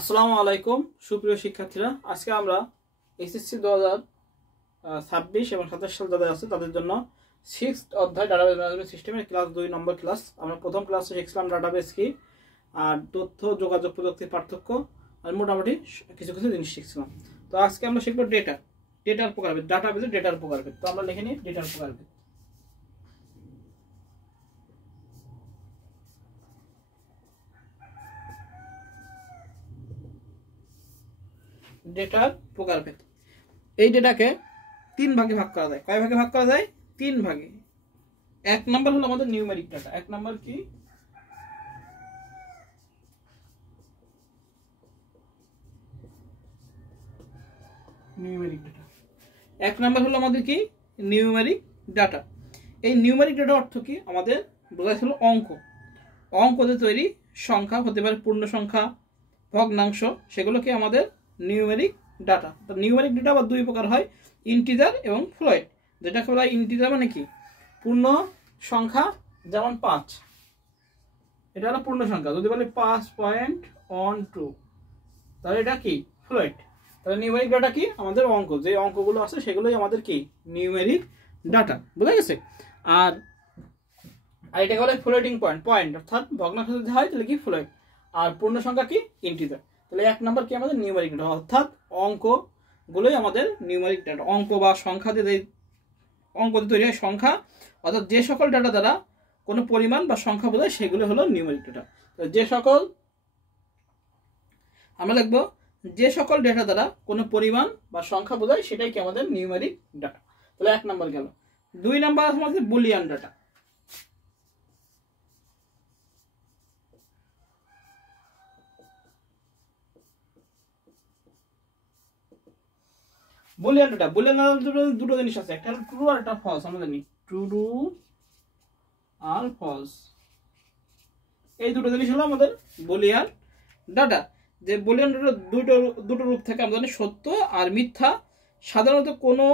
আসসালামু আলাইকুম সুপ্রিয় শিক্ষার্থীরা, আজকে আমরা এসএসসি 2026 এবং 27 সাল যাদের আছে তাদের জন্য 6th অধ্যায় ডাটাবেস ম্যানেজমেন্ট সিস্টেমের ক্লাস 2 নম্বর ক্লাস। আমরা প্রথম ক্লাসে শিখছিলাম ডাটাবেস কি আর তথ্য যোগাযোগ প্রযুক্তির পার্থক্য আর মোটামুটি কিছু কিছু জিনিস শিখছিলাম। তো আজকে আমরা শিখবো ডেটার প্রকারভেদ, ডাটাবেসের ডেটার প্রকারভেদ। তো আমরা লিখে নিই ডেটার প্রকারভেদ। ডেটার প্রকারভেদ, এই ডেটাকে তিন ভাগে ভাগ করা যায়। কয় ভাগে ভাগ করা যায়? তিন ভাগে। এক নাম্বার হলো আমাদের নিউমেরিক ডাটা। এক নাম্বার কি? Numeric data. এক নাম্বার হলো আমাদের কি? Numeric data. এই নিউমেরিক ডাটা অর্থ কি? আমাদের বোঝাইছিল অঙ্ক। অঙ্ক দিয়ে তৈরি সংখ্যা, হতে পারে পূর্ণ সংখ্যা, ভগ্নাংশ, সেগুলো কি আমাদের নিউমেরিক ডাটা। তো নিউমেরিক ডাটা আবার দুই প্রকার হয়, ইন্টিজার এবং ফ্লোয়েট। যেটাকে বলা হয় ইন্টিজার মানে কি? পূর্ণ সংখ্যা, যেমন 5, এটা হলো পূর্ণ সংখ্যা। যদি বলি 5.12, তাহলে এটা কি? ফ্লোয়েট। তাহলে নিউমেরিক ডাটা কি? আমাদের অঙ্ক, যে অঙ্কগুলো আছে সেগুলোই আমাদের কি? Numeric data. বুঝা গেছে? আর এটাকে বলে ফ্লোটিং পয়েন্ট, অর্থাৎ ভগ্নাংশ যদি হয় তাহলে কি? ফ্লোয়েট। আর পূর্ণ সংখ্যা কি? ইন্টিজার। তাহলে এক নাম্বার কি? আমাদের নিউমেরিক ডাটা, অর্থাৎ অঙ্কগুলোই আমাদের নিউমেরিক ডাটা। অঙ্ক বা সংখ্যা দিয়ে অঙ্ক দিয়ে তৈরি হয় সংখ্যা, অর্থাৎ যে সকল ডাটা দ্বারা কোনো পরিমাণ বা সংখ্যা বোঝায় সেগুলো হলো নিউমেরিক ডাটা। যে সকল, আমরা লিখবো যে সকল ডেটা দ্বারা কোনো পরিমাণ বা সংখ্যা বোঝায় সেটাই কি? আমাদের নিউমেরিক ডাটা। তাহলে এক নাম্বার গেল। দুই নাম্বার আছে আমাদের বুলিয়ান ডাটা। বুলিয়ান ডাটা, দুটো জিনিস আছে, একটা হলো ট্রু আর একটা ফলস। আমরা জানি ট্রু আর ফলস, এই দুটো জিনিস হলো আমাদের বুলিয়ান ডাটা। যে বুলিয়ান ডাটা দুটো রূপ থেকে আমরা জানি, সত্য আর মিথ্যা। সাধারণত কোনো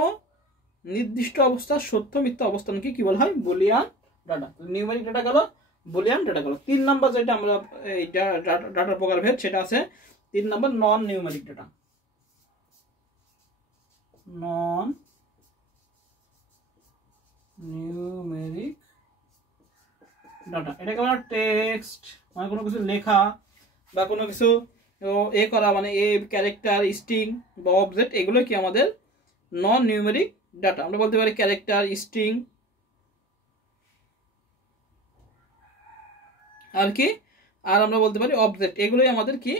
নির্দিষ্ট অবস্থা সত্য মিথ্যা অবস্থানকে কি বলা হয়? Boolean data. নিউমেরিক ডাটা গেল, বুলিয়ান ডাটা গেল। তিন নাম্বার যেটা আমরা এই ডাটার প্রকারভেদ, সেটা আছে 3 নাম্বার নন নিউমেরিক ডাটা। নন নিউমেরিক ডাটা, এটাকে আমরা টেক্সট মানে কোনো কিছু লেখা বা কোনো কিছু করা, মানে ক্যারেক্টার, স্ট্রিং বা অবজেক্ট, এগুলো কি আমাদের নন নিউমেরিক ডাটা। আমরা বলতে পারি ক্যারেক্টার, স্ট্রিং আর কি, আর আমরা বলতে পারি অবজেক্ট, এগুলোই আমাদের কি?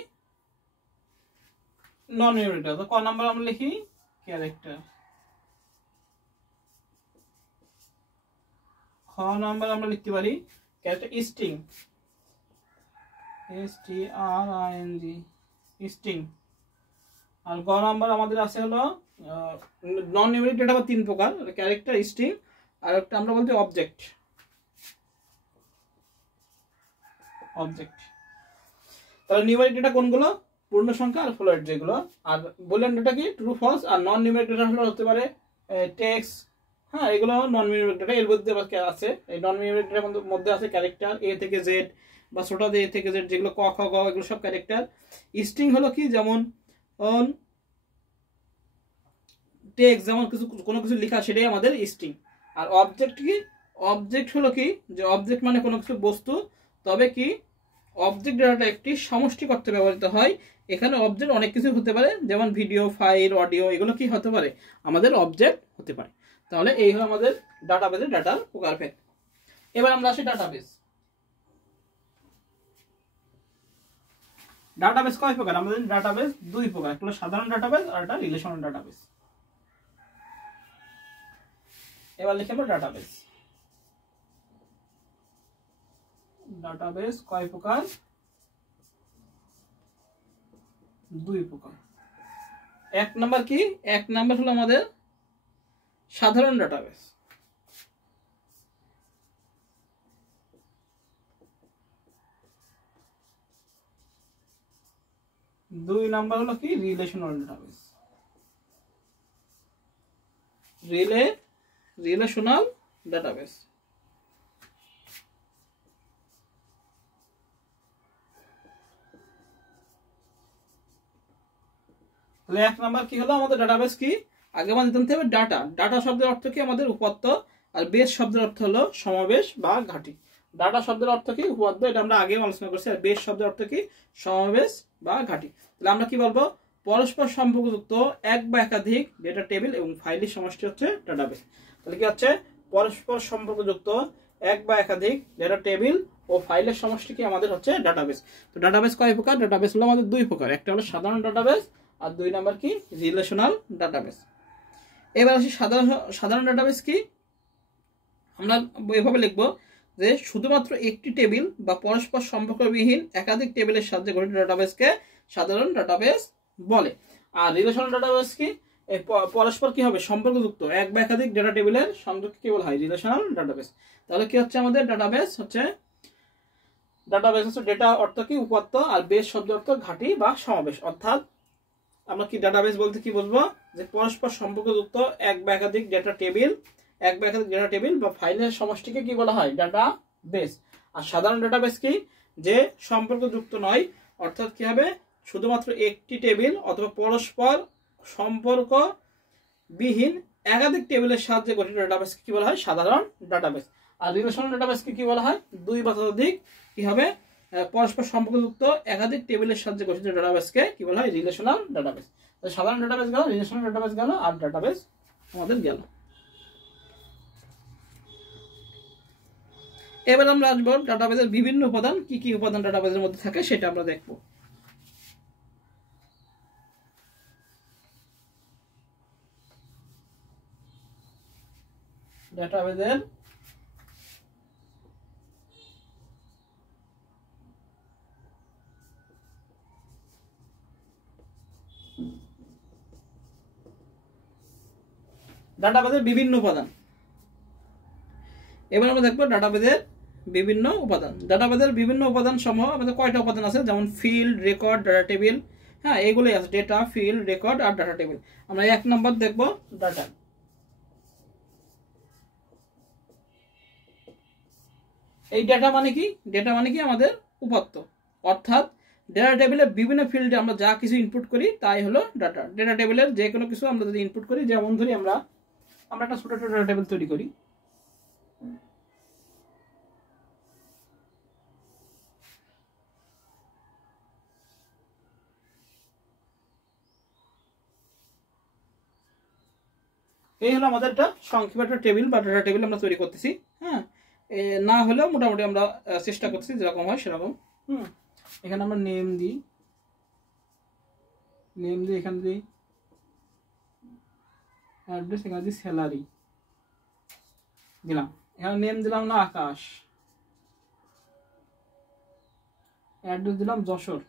নন নিউমেরিক ডাটা। ক নাম্বার আমরা লিখি? ক্যারেক্টার। খ নাম্বার আমরা লিখতে পারি ক্যারেক্টার, স্ট্রিং, STRING, স্ট্রিং। আর গ নাম্বার আমাদের আছে হলো নন নিউমেরিক ডাটা বা 3 প্রকার, ক্যারেক্টার, স্ট্রিং আর একটা আমরা বলতে অবজেক্ট। তাহলে নিউমেরিক ডাটা কোনগুলো? পূর্ণ সংখ্যা আর ফ্লোট যেগুলো। আর বুলিয়ান ডাটা কি? True false. আর নন নিউমেরিক ডাটা হলো হতে পারে টেক্সট, হ্যাঁ, এগুলো নন নিউমেরিক ডাটা। এর মধ্যে আছে, এই নন নিউমেরিক ডাটার মধ্যে আছে ক্যারেক্টার, A থেকে Z বা ছোট A থেকে Z, যেগুলো ক খ গ, এগুলো সব ক্যারেক্টার। স্ট্রিং হলো কি? যেমন টেক্সট, যেমন কোনো কিছু লেখা, সেটাই আমাদের স্ট্রিং। আর অবজেক্ট কি? অবজেক্ট হলো কি? যে অবজেক্ট মানে কোনো কিছু বস্তু, তবে কি অবজেক্ট ডাটাটা একটি সমষ্টি করতে ব্যবহৃত হয়। এখানে অবজেক্ট অনেক কিছু হতে পারে, যেমন ভিডিও, ফাইল, অডিও, এগুলো কি হতে পারে? আমাদের অবজেক্ট হতে পারে। তাহলে এই হলো আমাদের ডাটাবেসের ডাটার প্রকারভেদ। এবার আমরা আসি ডাটাবেস। ডাটাবেস কয় প্রকার? আমাদের ডাটাবেস দুই প্রকার, একটা হলো সাধারণ ডাটাবেস আর একটা রিলেশনাল ডাটাবেস। এবার লিখে আমরা ডাটাবেস। ডাটাবেস কয় প্রকার? দুই প্রকার। এক নাম্বার কি? এক নাম্বার হলো আমাদের সাধারণ ডাটাবেস। দুই নাম্বার হলো কি? Relational database. Relational database. তাহলে 1 নাম্বার কি হলো আমাদের ডাটাবেস কি, আগে আমাদের জানতে হবে ডাটা। ডাটা শব্দের অর্থ কি আমাদের উপাত্ত, আর বেস শব্দের অর্থ হলো সমাবেশ বা ঘাঁটি। ডাটা শব্দের অর্থ কি উপাত্ত, এটা আমরা আগেও আলোচনা করছি। আর বেস শব্দের অর্থ কি সমাবেশ বা ঘাঁটি। তাহলে আমরা কি বলবো, পরস্পর সম্পর্কযুক্ত এক বা একাধিক ডেটা টেবিল এবং ফাইলের সমষ্টি হচ্ছে ডাটাবেস। তাহলে কি হচ্ছে, পরস্পর সম্পর্কযুক্ত এক বা একাধিক ডেটা টেবিল ও ফাইলের সমষ্টি কি আমাদের হচ্ছে ডাটাবেস। তো ডাটাবেস কয় প্রকার, ডাটাবেস হলো আমাদের 2 প্রকার, একটা হলো সাধারণ ডাটাবেস আর 2 নাম্বার কি রিলেশনাল ডাটাবেস। এবার আসি সাধারণ ডাটাবেস কি, আমরা এভাবে লিখবো যে শুধুমাত্র একটি টেবিল বা পরস্পর সম্পর্কবিহীন একাধিক টেবিলের সাহায্যে গঠিত ডাটাবেসকে সাধারণ ডাটাবেস বলে। আর রিলেশনাল ডাটাবেস কি, পরস্পর কি হবে সম্পর্কযুক্ত এক বা একাধিক ডেটা টেবিলের সংযোগকে কি বলা হয়, রিলেশনাল ডাটাবেস। তাহলে কি হচ্ছে আমাদের ডাটাবেস হচ্ছে ডেটা অর্থ কি উপাত্ত, আর বেস শব্দ অর্থ ঘাঁটি বা সমাবেশ। অর্থাৎ আমরা কি ডাটাবেস বলতে কি বুঝবো, যে পরস্পর সম্পর্কযুক্ত এক বা একাধিক ডেটা টেবিল বা ফাইলের সমষ্টিকে কি বলা হয়, ডাটাবেস। আর সাধারণ ডাটাবেস কি, যে সম্পর্কযুক্ত নয়, অর্থাৎ কি হবে শুধুমাত্র একটি টেবিল অথবা পরস্পর সম্পর্ক বিহীন একাধিক টেবিলের সাহায্যে গঠিত ডাটাবেসকে কি বলা হয়, সাধারণ ডাটাবেস। আর রিলেশনাল ডাটাবেসকে কি বলা হয়, 2 বা ততোধিক কি হবে পরস্পর সম্পর্কযুক্ত একাধিক টেবিলের সাহায্যে গঠিত ডাটাবেসকে কি বলা হয়, রিলেশনাল ডাটাবেস। তো সাধারণ ডাটাবেস গেল, রিলেশনাল ডাটাবেস গেল, আর ডাটাবেস আমাদের গেল। এবার আমরা আসবো ডাটাবেসের বিভিন্ন উপাদান, কি কি উপাদান ডাটাবেসের মধ্যে থাকে সেটা আমরা দেখব। ডাটাবেসের বিভিন্ন উপাদান। এবার আমরা দেখবো ডাটাবেসের বিভিন্ন উপাদান। ডাটাবেসের বিভিন্ন উপাদান সমূহ আমাদের কয়টা উপাদান আছে, যেমন ফিল্ড, রেকর্ড, ডাটা টেবিল। হ্যাঁ, এগুলোই আছে, ডেটা, ফিল্ড, রেকর্ড আর ডাটা টেবিল। আমরা 1 নম্বর দেখবো ডাটা। এই ডেটা মানে কি, ডেটা মানে কি আমাদের উপাত্ত। অর্থাৎ ডেটা টেবিলের বিভিন্ন ফিল্ডে আমরা যা কিছু ইনপুট করি তাই হলো ডাটা। ডেটা টেবিলের যে কোনো কিছু আমরা যদি ইনপুট করি, যেমন ধরি আমরা একটা ছোট ছোট ডেটা টেবিল তৈরি করি। এই হলো আমাদের একটা সংক্ষেপে একটা টেবিল বা ডাটা টেবিল আমরা তৈরি করতেছি। হ্যাঁ, না হলেও মোটামুটি আমরা চেষ্টা করতেছি যেরকম হয় সেরকম। এখানে আমরা নেম দিই, এখানে দিই অ্যাড্রেস, এখানে দিই স্যালারি দিলাম। এখানে নেম দিলাম না আকাশ, অ্যাড্রেস দিলাম যশোর,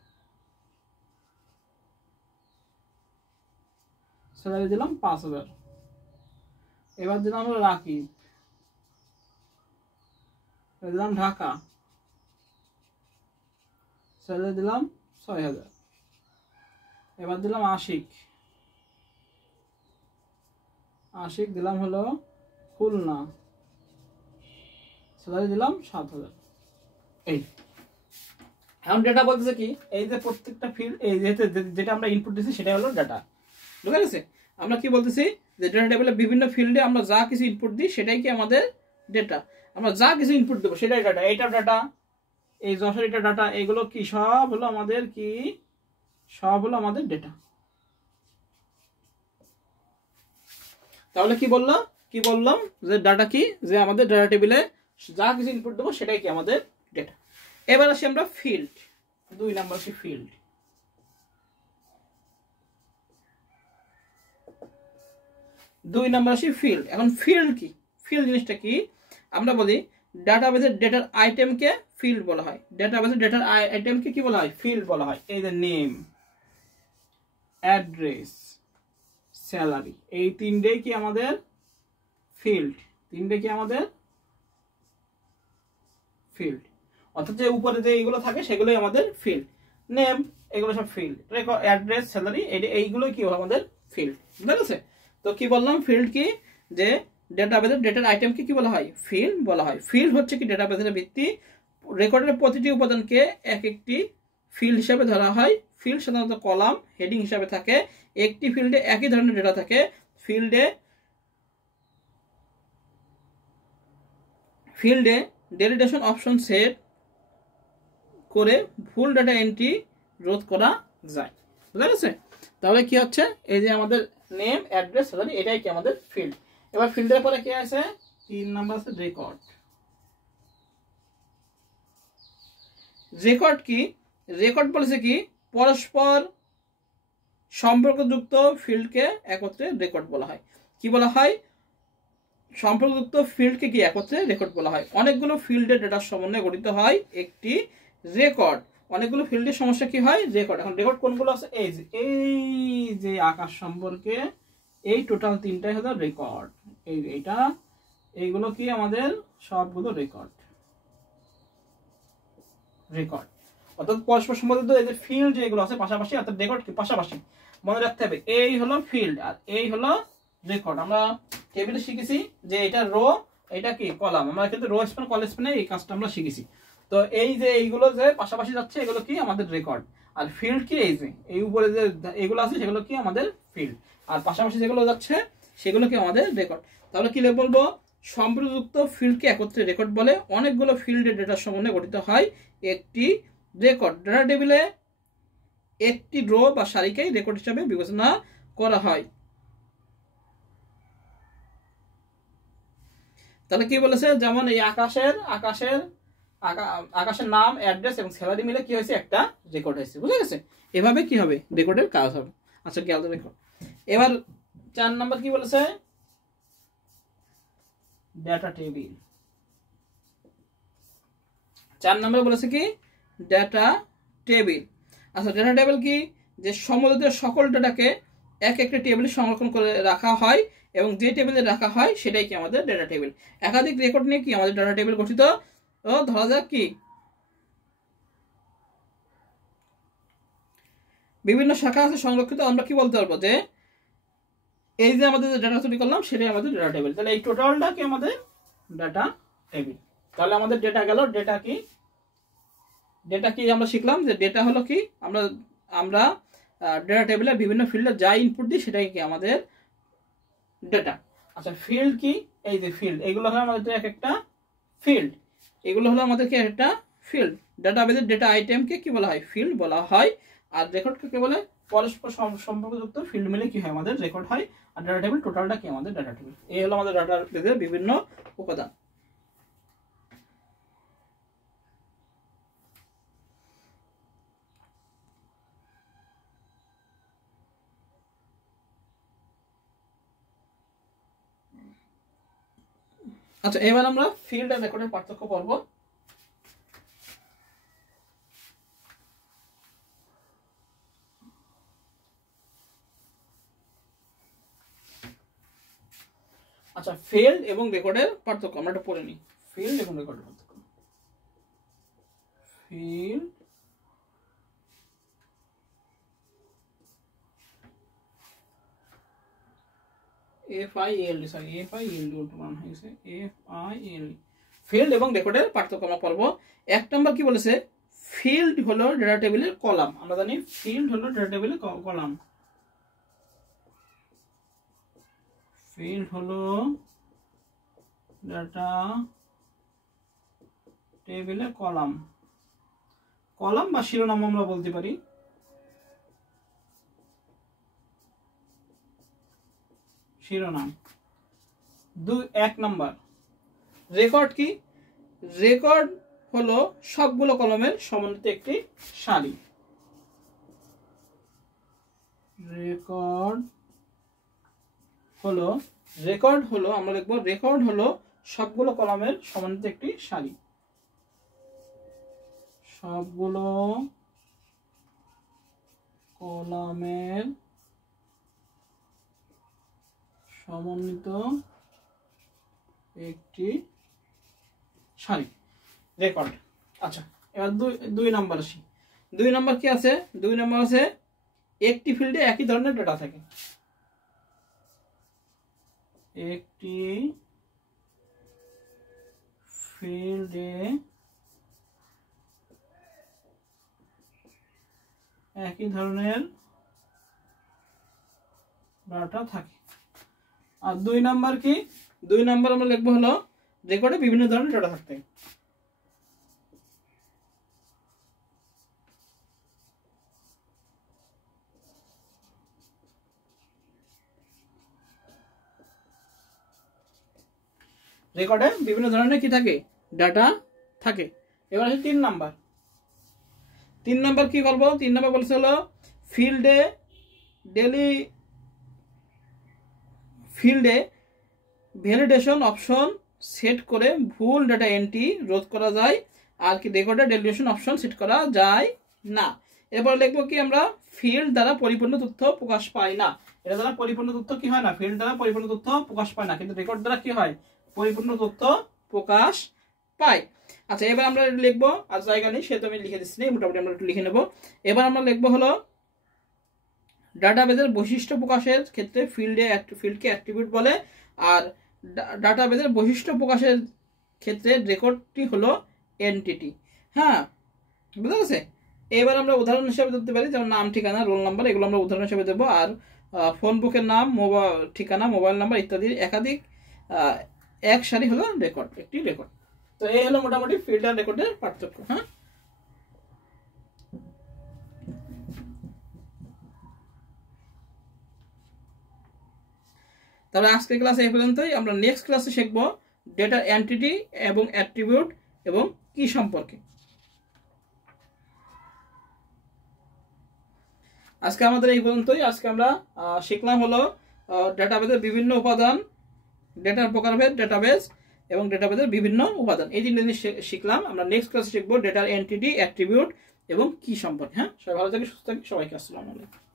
স্যালারি দিলাম 5000। এবার দিলাম রাকিব, দিলাম ঢাকা, স্যালারি দিলাম 6000। এবার দিলাম আশিক দিলাম হলো খুলনা, স্যালারি দিলাম 7000। এই এখন ডেটা বলতেছে কি, এই যে প্রত্যেকটা ফিল্ড, এই যেটা আমরা ইনপুট দিচ্ছি সেটা হলো ডাটা। বুঝা গেছে? আমরা কি বলতেছি, যে ডেটা টেবিলের বিভিন্ন ফিল্ডে আমরা যা কিছু ইনপুট দিই সেটাই কি আমাদের ডেটা। আমরা যা কিছু ইনপুট দেবো সেটাই ডাটা। এইটা ডাটা, এই যশোর এটা ডাটা, এগুলো কি সব হলো আমাদের কি, সব হলো আমাদের ডেটা। তাহলে কি বললাম যে ডাটা কি, যে আমাদের ডাটা টেবিলে যা কিছু ইনপুট দেবো সেটাই কি আমাদের ডেটা। এবার আসি আমরা ফিল্ড, 2 নাম্বার আসি ফিল্ড। এখন ফিল্ড কি, ফিল্ড জিনিসটা কি, আমরা বলি ডাটাবেসের ডেটার আইটেমকে ফিল্ড বলা হয়। ডাটাবেসের ডেটার আইটেমকে কি বলা হয়, ফিল্ড বলা হয়। এই যে নেম, অ্যাড্রেস, স্যালারি, এই তিনটেই কি আমাদের ফিল্ড। ফিল্ড অর্থাৎ যে উপরে যে এইগুলো থাকে সেগুলোই আমাদের ফিল্ড। নেম, এগুলো সব ফিল্ড। অ্যাড্রেস, স্যালারি, এইগুলোই কি আমাদের ফিল্ড। বুঝা গেছে? তো কি বললাম, ফিল্ড কি, যে ডেটাবেসের ডেটার আইটেমকে কি বলা হয়, ফিল্ড বলা হয়। ফিল্ড হচ্ছে কি ডেটাবেসের ভিত্তি। রেকর্ডের প্রতিটি উপাদানকে এক একটি ফিল্ড হিসাবে ধরা হয়। ফিল্ড সাধারণত কলাম, হেডিং হিসাবে থাকে একটি ফিল্ডে একই ধরনের ডেটা থাকে, ফিল্ডে ডেলিটেশন অপশন সেট করে ভুল ডাটা এন্ট্রি রোধ করা যায়। বুঝা গেছে? তাহলে কি হচ্ছে, এই যে আমাদের নেম, অ্যাড্রেস, স্যালারি, এটাই কি আমাদের ফিল্ড। এবার ফিল্ডের পরে কি আছে, 3 নাম্বার আছে রেকর্ড। রেকর্ড কি? রেকর্ড বলেছে কি, পরস্পর সম্পর্কযুক্ত ফিল্ডকে একত্রে রেকর্ড বলা হয়। কি বলা হয়? সম্পর্কযুক্ত ফিল্ডকে কি একত্রে রেকর্ড বলা হয়। অনেকগুলো ফিল্ডের ডেটার সমন্বয়ে গঠিত হয় একটি রেকর্ড। অনেকগুলো ফিল্ডের সমস্যা কি হয়, রেকর্ড। এখন রেকর্ড কোনগুলো আছে, এই যে আকাশ সম্পর্কে এই টোটাল 3টাই হলো রেকর্ড। এইটা এইগুলো কি আমাদের সবগুলো রেকর্ড। অর্থাৎ পরস্পর সম্বন্ধিত এই যে ফিল্ড যেগুলো আছে পাশাপাশি, অর্থাৎ রেকর্ড কি পাশাপাশি। মনে রাখতে হবে এই হলো ফিল্ড আর এই হলো রেকর্ড। আমরা টেবিলে শিখেছি যে এটা রো, এটা কি কলাম। আমরা কিন্তু রো স্প্যান কল স্প্যানে এই কাজটা আমরা শিখেছি। তো এই যে এইগুলো যে পাশাপাশি যাচ্ছে এগুলো কি আমাদের রেকর্ড। আর ফিল্ড কি, এই যে এই উপরে যে এগুলো আছে সেগুলো কি আমাদের ফিল্ড, আর পাশাপাশি যেগুলো যাচ্ছে সেগুলো কি আমাদের রেকর্ড। তাহলে কি বলবো, সম্পর্কযুক্ত ফিল্ডকে একত্রে রেকর্ড বলে। অনেকগুলো ফিল্ডের ডেটার সমন্বয়ে গঠিত হয় একটি রেকর্ড। ডেটা টেবিলে একটি রো বা সারিকেই রেকর্ড হিসাবে বিবেচনা করা হয়। তাহলে কি বলেছে, যেমন এই আকাশের নাম, অ্যাড্রেস এবং স্যালারি মিলে কি হয়েছে, একটা রেকর্ড হয়েছে। বুঝা গেছে? এভাবে কি হবে, রেকর্ডের কাজ হবে। আচ্ছা, গেল রেকর্ড। এবার 4 নাম্বার কি বলেছে, ডেটা টেবিল। 4 নম্বরে বলেছে কি, ডেটা টেবিল। আচ্ছা, ডেটা টেবিল কি, যে সম্বন্ধিত সকল ডেটাকে একটা টেবিলে সংরক্ষণ করে রাখা হয় এবং যে টেবিলে রাখা হয় সেটাই কি আমাদের ডেটা টেবিল। একাধিক রেকর্ড নিয়ে কি আমাদের ডেটা টেবিল গঠিত। ও ধরা যাক কি, বিভিন্ন শাখা আছে সংরক্ষিত। আমরা কি বলতে পারবো যে এই যে আমাদের ডেটা তৈরি করলাম সেটাই আমাদের ডেটা টেবিল। তাহলে এই টোটালটা কি আমাদের ডেটা টেবিল। তাহলে আমাদের ডেটা গেল। ডেটা কি আমরা শিখলাম যে ডেটা হলো কি, আমরা ডেটা টেবিলে বিভিন্ন ফিল্ডে যা ইনপুট দিই সেটাই কি আমাদের ডেটা। আচ্ছা, ফিল্ড কি, এই যে ফিল্ড, এগুলো হলো আমাদের এক একটা ফিল্ড। এগুলো হলো আমাদের কি একটা ফিল্ড। ডাটাবেজের ডেটা আইটেমকে কি বলা হয়, ফিল্ড বলা হয়। আর রেকর্ডকে কি বলে, পরস্পর সম্পর্কযুক্ত ফিল্ড মিলে কি হয় আমাদের রেকর্ড হয়। আর ডাটা টেবিল টোটালটা কি আমাদের ডাটা টেবিল। এই হলো আমাদের ডাটাবেজের বিভিন্ন উপাদান। আচ্ছা, এবার আমরা ফিল্ড আর রেকর্ডের পার্থক্য পড়ব। আচ্ছা, ফিল্ড এবং রেকর্ডের পার্থক্য আমরা এটা পড়ে নিই। ফিল্ড এবং রেকর্ডের পার্থক্য। ফিল্ড FILD, সরি FILD উল্টো বানান হয়েছে, FILD। ফিল্ড এবং রেকর্ডের পার্থক্য আমরা পড়ব। 1 নম্বর কি বলেছে, ফিল্ড হলো ডেটা টেবিলের কলাম। আমরা জানি ফিল্ড হলো ডেটা টেবিলের কলাম। ফিল্ড হলো ডাটা টেবিলের কলাম বা শিরোনাম আমরা বলতে পারি। শিরোনাম। 1 নম্বর রেকর্ড কি, রেকর্ড হলো সবগুলো কলমের সমন্বিত একটি সারি। রেকর্ড হলো আমরা লিখবো, রেকর্ড হলো সবগুলো কলামের সমন্বিত একটি সারি। সবগুলো কলামের সমন্বিত একটি সারি, রেকর্ড। আচ্ছা, এবার 2 নম্বর আসি। 2 নম্বর কি আছে, 2 নম্বর আছে একটি ফিল্ডে একই ধরনের ডেটা থাকে। একটি ফিল্ডে একই ধরনের ডাটা থাকে। আর 2 নাম্বার কি, 2 নাম্বার আমরা লিখবো হলো রেকর্ডে বিভিন্ন ধরনের ডাটা থাকতে। রেকর্ডে বিভিন্ন ধরনের কি থাকে, ডাটা থাকে। এবার আছে 3 নাম্বার। 3 নাম্বার কি করবো, 3 নাম্বার বলছে হলো ফিল্ডে ভ্যালিডেশন অপশন সেট করে ভুল ডাটা এন্ট্রি রোধ করা যায়, আর কি রেকর্ডে ভ্যালিডেশন অপশন সেট করা যায় না। এরপর লিখবো কি আমরা ফিল্ড দ্বারা পরিপূর্ণ তথ্য প্রকাশ পায় না। এটা দ্বারা পরিপূর্ণ তথ্য কি হয় না, ফিল্ড দ্বারা পরিপূর্ণ তথ্য প্রকাশ পায় না, কিন্তু রেকর্ড দ্বারা কি হয়, পরিপূর্ণ তথ্য প্রকাশ পায়। আচ্ছা, এবার আমরা লিখবো, আর জায়গা নেই সেহেতু আমি লিখে দিচ্ছি, মোটামুটি আমরা একটু লিখে নেব। এবার আমরা লিখবো হলো ডাটাবেজের বৈশিষ্ট্য প্রকাশের ক্ষেত্রে ফিল্ডকে অ্যাট্রিবিউট বলে, আর ডাটাবেজের বৈশিষ্ট্য প্রকাশের ক্ষেত্রে রেকর্ডটি হলো এন্টিটি। হ্যাঁ, বুঝা গেছে? এবার আমরা উদাহরণ হিসেবে ধরতে পারি, যেমন নাম, ঠিকানা, রোল নাম্বার, এগুলো আমরা উদাহরণ হিসেবে দেবো। আর ফোন বুকের নাম, ঠিকানা, মোবাইল নাম্বার ইত্যাদির একাধিক এক সারি হলো রেকর্ড, একটি রেকর্ড। তো এই হলো মোটামুটি ফিল্ড আর রেকর্ডের পার্থক্য। হ্যাঁ, তাহলে আজকের ক্লাসে এই পর্যন্তই। আমরা নেক্সট ক্লাসে শিখবো ডেটার এন্টিটি এবং অ্যাট্রিবিউট এবং কি সম্পর্কে। আজকে আমাদের এই পর্যন্তই। আজকে আমরা শিখলাম হলো ডেটাবেজের বিভিন্ন উপাদান, ডেটার প্রকারভেদ, ডেটাবেজ এবং ডেটাবেজের বিভিন্ন উপাদান, এই 3 জিনিস শিখলাম। আমরা নেক্সট ক্লাসে শিখবো ডেটার এন্টিটি, অ্যাট্রিবিউট এবং কি সম্পর্কে। হ্যাঁ, সবাই ভালো থাকি, সুস্থ থাকি, সবাইকে আসসালামু আলাইকুম।